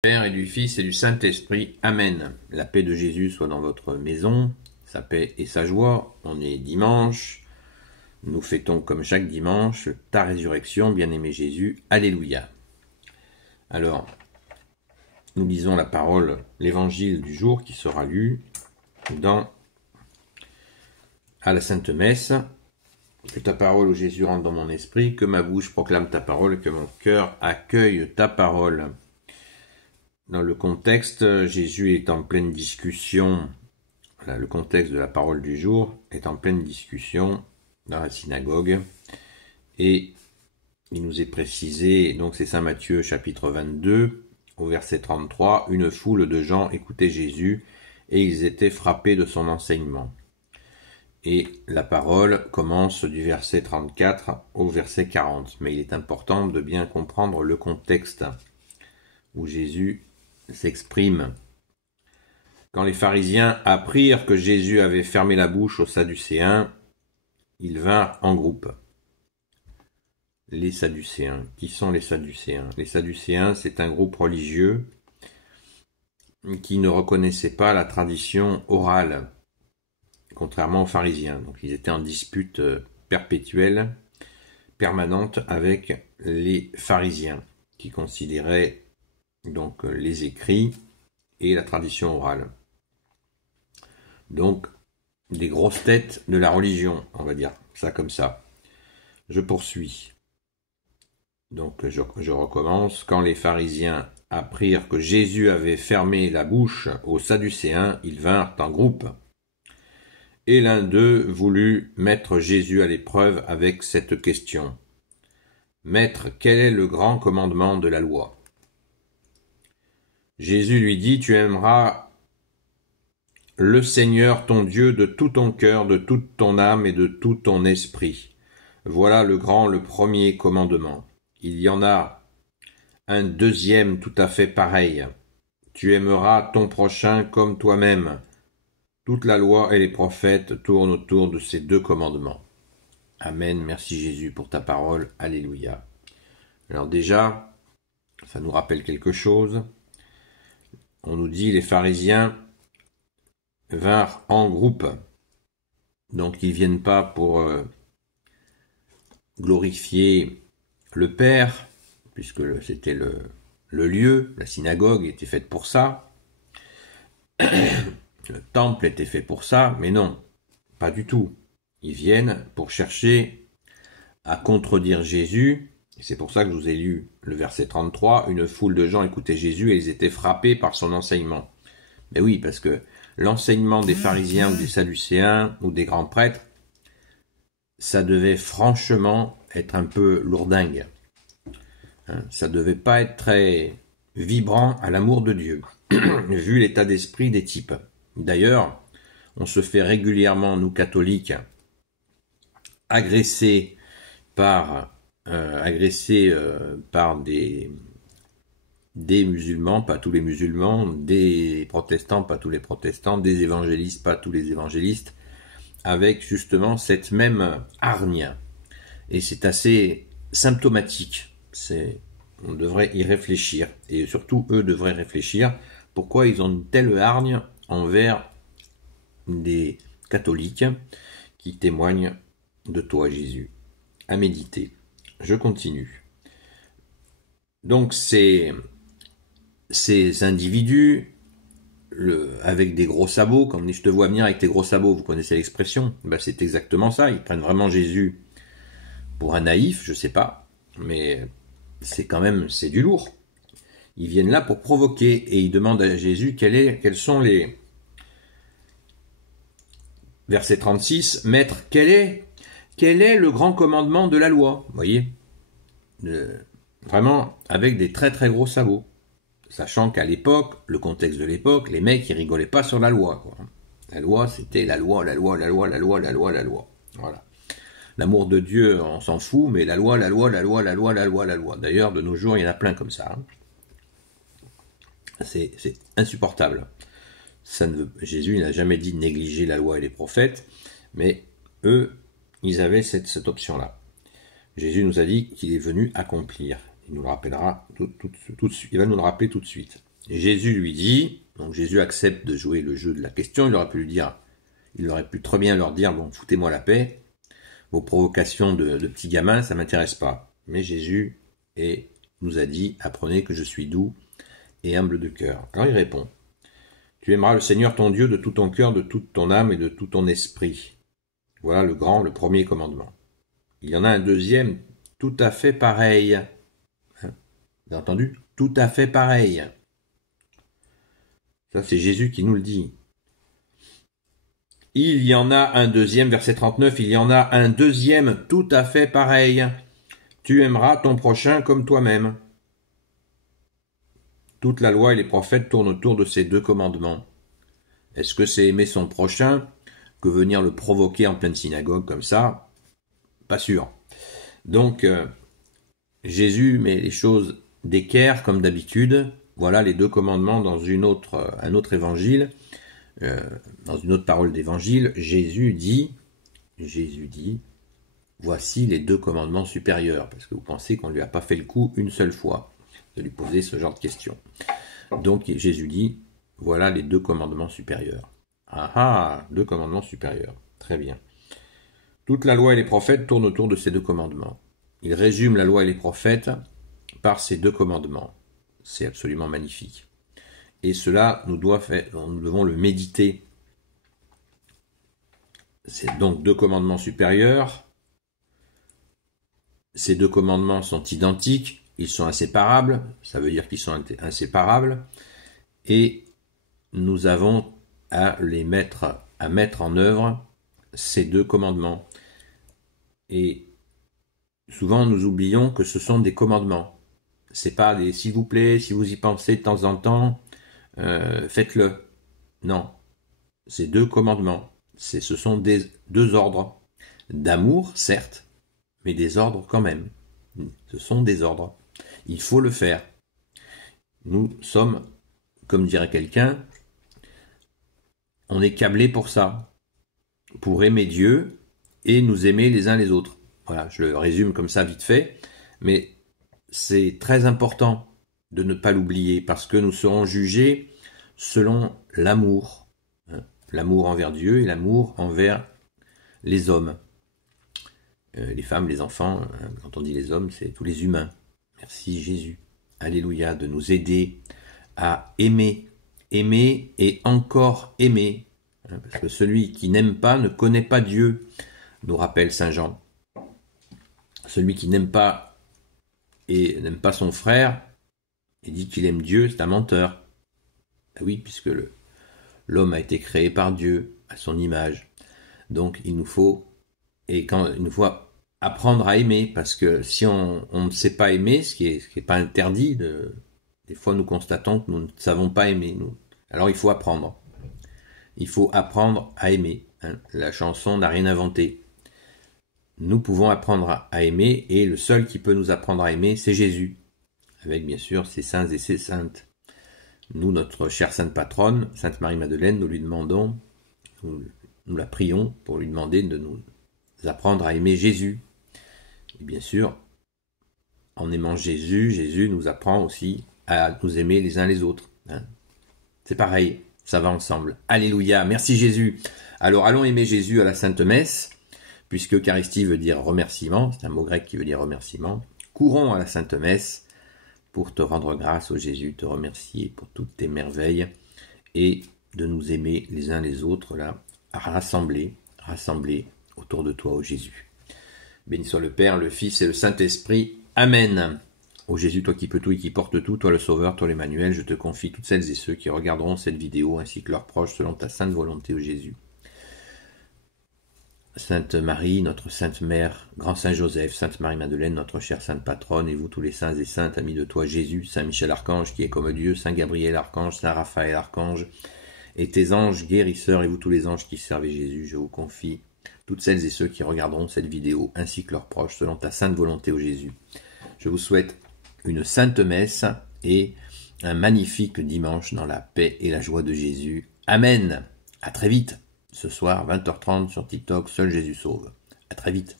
Père et du Fils et du Saint-Esprit. Amen. La paix de Jésus soit dans votre maison, sa paix et sa joie. On est dimanche. Nous fêtons comme chaque dimanche ta résurrection, bien-aimé Jésus. Alléluia. Alors, nous lisons la parole, l'évangile du jour qui sera lu à la Sainte Messe. Que ta parole, ô Jésus, rentre dans mon esprit, que ma bouche proclame ta parole et que mon cœur accueille ta parole. Dans le contexte, Jésus est en pleine discussion. Voilà, le contexte de la parole du jour est en pleine discussion dans la synagogue. Et il nous est précisé, donc c'est Saint Matthieu chapitre 22, au verset 33, « Une foule de gens écoutaient Jésus et ils étaient frappés de son enseignement. » Et la parole commence du verset 34 au verset 40. Mais il est important de bien comprendre le contexte où Jésus s'exprime. Quand les pharisiens apprirent que Jésus avait fermé la bouche aux Sadducéens, ils vinrent en groupe. Les Sadducéens. Qui sont les Sadducéens? Les Sadducéens, c'est un groupe religieux qui ne reconnaissait pas la tradition orale, contrairement aux pharisiens. Donc ils étaient en dispute perpétuelle, permanente avec les pharisiens, qui considéraient donc les écrits et la tradition orale. Donc, des grosses têtes de la religion, on va dire ça comme ça. Je poursuis. Donc, je recommence. Quand les pharisiens apprirent que Jésus avait fermé la bouche aux Sadducéens, ils vinrent en groupe. Et l'un d'eux voulut mettre Jésus à l'épreuve avec cette question. « Maître, quel est le grand commandement de la loi ?» Jésus lui dit, « Tu aimeras le Seigneur ton Dieu de tout ton cœur, de toute ton âme et de tout ton esprit. Voilà le premier commandement. Il y en a un deuxième tout à fait pareil. Tu aimeras ton prochain comme toi-même. Toute la loi et les prophètes tournent autour de ces deux commandements. » Amen. Merci Jésus pour ta parole. Alléluia. Alors déjà, ça nous rappelle quelque chose. On nous dit les pharisiens vinrent en groupe. Donc ils viennent pas pour glorifier le Père, puisque c'était le lieu, la synagogue était faite pour ça. Le temple était fait pour ça, mais non, pas du tout. Ils viennent pour chercher à contredire Jésus. Et c'est pour ça que je vous ai lu le verset 33. Une foule de gens écoutaient Jésus et ils étaient frappés par son enseignement. Mais oui, parce que l'enseignement des pharisiens ou des sadducéens ou des grands prêtres, ça devait franchement être un peu lourdingue. Ça devait pas être très vibrant à l'amour de Dieu, vu l'état d'esprit des types. D'ailleurs, on se fait régulièrement, nous catholiques, agresser par des musulmans, pas tous les musulmans, des protestants, pas tous les protestants, des évangélistes, pas tous les évangélistes, avec justement cette même hargne. Et c'est assez symptomatique. On devrait y réfléchir. Et surtout, eux devraient réfléchir pourquoi ils ont une telle hargne envers des catholiques qui témoignent de toi, Jésus. À méditer. Je continue. Donc ces individus avec des gros sabots, comme je te vois venir avec tes gros sabots, vous connaissez l'expression, c'est exactement ça, ils prennent vraiment Jésus pour un naïf, je sais pas, mais c'est du lourd. Ils viennent là pour provoquer et ils demandent à Jésus quels sont les... Verset 36, « Maître, quel est le grand commandement de la loi ?» Vous voyez, vraiment avec des très très gros sabots. Sachant qu'à l'époque, le contexte de l'époque, les mecs ils rigolaient pas sur la loi, quoi. La loi, c'était la loi. Voilà. L'amour de Dieu, on s'en fout, mais la loi. D'ailleurs, de nos jours, il y en a plein comme ça. C'est insupportable. Jésus n'a jamais dit de négliger la loi et les prophètes, mais eux, ils avaient cette option-là. Jésus nous a dit qu'il est venu accomplir. Il nous le rappellera il va nous le rappeler tout de suite. Jésus lui dit, donc Jésus accepte de jouer le jeu de la question, il aurait pu très bien leur dire, bon, foutez-moi la paix, vos provocations de petits gamins, ça m'intéresse pas. Mais Jésus nous a dit, apprenez que je suis doux et humble de cœur. Alors il répond, tu aimeras le Seigneur ton Dieu de tout ton cœur, de toute ton âme et de tout ton esprit. Voilà le premier commandement. Il y en a un deuxième, tout à fait pareil. Hein, vous avez entendu? Tout à fait pareil. Ça, c'est Jésus qui nous le dit. Il y en a un deuxième, verset 39, il y en a un deuxième tout à fait pareil. Tu aimeras ton prochain comme toi-même. Toute la loi et les prophètes tournent autour de ces deux commandements. Est-ce que c'est aimer son prochain que venir le provoquer en pleine synagogue comme ça? Pas sûr. Donc, Jésus met les choses d'équerre comme d'habitude. Voilà les deux commandements dans un autre évangile. Dans une autre parole d'évangile, Jésus dit, voici les deux commandements supérieurs, parce que vous pensez qu'on ne lui a pas fait le coup une seule fois de lui poser ce genre de questions. Donc Jésus dit, voilà les deux commandements supérieurs. Deux commandements supérieurs, très bien. Toute la loi et les prophètes tournent autour de ces deux commandements. Il résume la loi et les prophètes par ces deux commandements. C'est absolument magnifique. Et cela, nous devons le méditer. C'est donc deux commandements supérieurs. Ces deux commandements sont identiques, ils sont inséparables, ça veut dire qu'ils sont inséparables, et nous avons à mettre en œuvre ces deux commandements. Et souvent nous oublions que ce sont des commandements. C'est pas des s'il vous plaît, si vous y pensez de temps en temps, faites-le. Non, c'est deux commandements. Ce sont deux ordres d'amour, certes, mais des ordres quand même. Ce sont des ordres. Il faut le faire. Nous sommes, comme dirait quelqu'un, on est câblés pour ça, pour aimer Dieu et nous aimer les uns les autres. Voilà, je le résume comme ça vite fait, mais c'est très important de ne pas l'oublier parce que nous serons jugés selon l'amour. L'amour envers Dieu et l'amour envers les hommes. Les femmes, les enfants, quand on dit les hommes, c'est tous les humains. Merci Jésus. Alléluia, de nous aider à aimer et encore aimer. Parce que celui qui n'aime pas ne connaît pas Dieu, nous rappelle Saint Jean. Celui qui n'aime pas et n'aime pas son frère et dit qu'il aime Dieu, c'est un menteur. Oui, puisque l'homme a été créé par Dieu, à son image. Donc il nous faut apprendre à aimer, parce que si on ne sait pas aimer, ce qui est pas interdit, des fois nous constatons que nous ne savons pas aimer. Alors il faut apprendre. Il faut apprendre à aimer. La chanson n'a rien inventé. Nous pouvons apprendre à aimer, et le seul qui peut nous apprendre à aimer, c'est Jésus, avec bien sûr ses saints et ses saintes. Nous, notre chère sainte patronne, Sainte Marie-Madeleine, nous lui demandons, nous la prions pour lui demander de nous apprendre à aimer Jésus. Et bien sûr, en aimant Jésus, Jésus nous apprend aussi à nous aimer les uns les autres. C'est pareil, ça va ensemble. Alléluia, merci Jésus. Alors allons aimer Jésus à la Sainte Messe, puisque Eucharistie veut dire remerciement, c'est un mot grec qui veut dire remerciement. Courons à la Sainte Messe pour te rendre grâce, ô Jésus, te remercier pour toutes tes merveilles et de nous aimer les uns les autres, là, rassemblés autour de toi, ô Jésus. Béni soit le Père, le Fils et le Saint-Esprit. Amen. Ô Jésus, toi qui peux tout et qui portes tout, toi le Sauveur, toi l'Emmanuel, je te confie toutes celles et ceux qui regarderont cette vidéo ainsi que leurs proches selon ta sainte volonté, ô Jésus. Sainte Marie, notre Sainte Mère, Grand Saint Joseph, Sainte Marie-Madeleine, notre chère Sainte Patronne, et vous tous les saints et saintes, amis de toi Jésus, Saint Michel Archange qui est comme Dieu, Saint Gabriel Archange, Saint Raphaël Archange, et tes anges guérisseurs, et vous tous les anges qui servez Jésus, je vous confie toutes celles et ceux qui regarderont cette vidéo, ainsi que leurs proches, selon ta sainte volonté, ô Jésus. Je vous souhaite une sainte messe et un magnifique dimanche dans la paix et la joie de Jésus. Amen. À très vite. Ce soir, 20h30 sur TikTok, Seul Jésus sauve. À très vite.